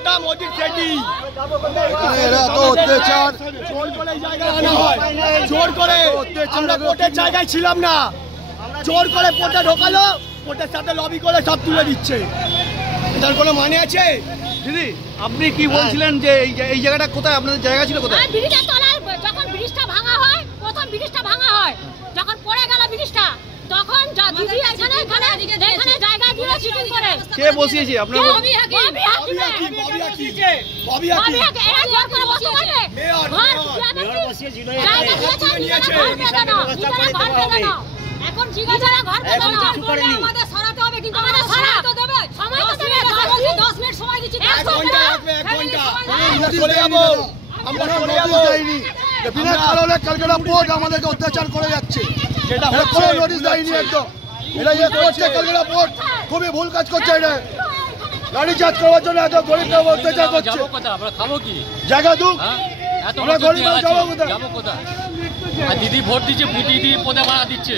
ক্ষমতা মোদির সেটি। এরা তো অত্যাচার জোর করে জায়গায় আনা হয়, জোর করে। আমরা ভোটের জায়গায় ছিলাম না, জোর করে ভোটে ঢোকালো, ভোটের সাথে লবি করে সব তুলে দিচ্ছে। এটার কোনো মানে আছে? দিদি আপনি কি বলছিলেন যে এই জায়গাটা কোথায়, আপনাদের জায়গা ছিল কোথায়? ব্রিজের তলায় যখন ব্রিজটা ভাঙা হয়, প্রথম ব্রিজটা ভাঙা হয়, যখন পড়ে গেল ব্রিজটা, তখন দিদি এখানে জায়গা দিয়ে শুটিং করে। কে বসিয়েছে আপনার? ববি হাকি এরা জোর করে বসতে পারবে? ঘর বসিয়েছিল, জায়গা দিয়েছে, ঘর পেবে না। এখন জিজ্ঞাসারা ঘর পেবে না, আমাদের সরাতে হবে, কিন্তু আমাদের সরাতে দেবে, সময় তো দেবে, 10 মিনিট সময় দিচ্ছি, 1 ঘন্টা লাগবে, 1 ঘন্টা। আমরা চলে যাবো, আমরা চলে যাবো। বিনা কারণে ক্যালকাটা পোর্ট আমাদেরকে অত্যাচার করে যাচ্ছে, সেটা কোনো নোটিশ দেয়নি একদম। এটা যে করছে ক্যালকাটা পোর্ট খুবই ভুল কাজ করছে। এটা গাড়ি চার্জ করার জন্য এত গরিবকে অত্যাচার করছে। আমরা খাবো কি? জায়গা দুঃখ, আমরা গরিব যাবো কোথায়? দিদি ভোট দিচ্ছে, দিদি পদে ভাড়া দিচ্ছে।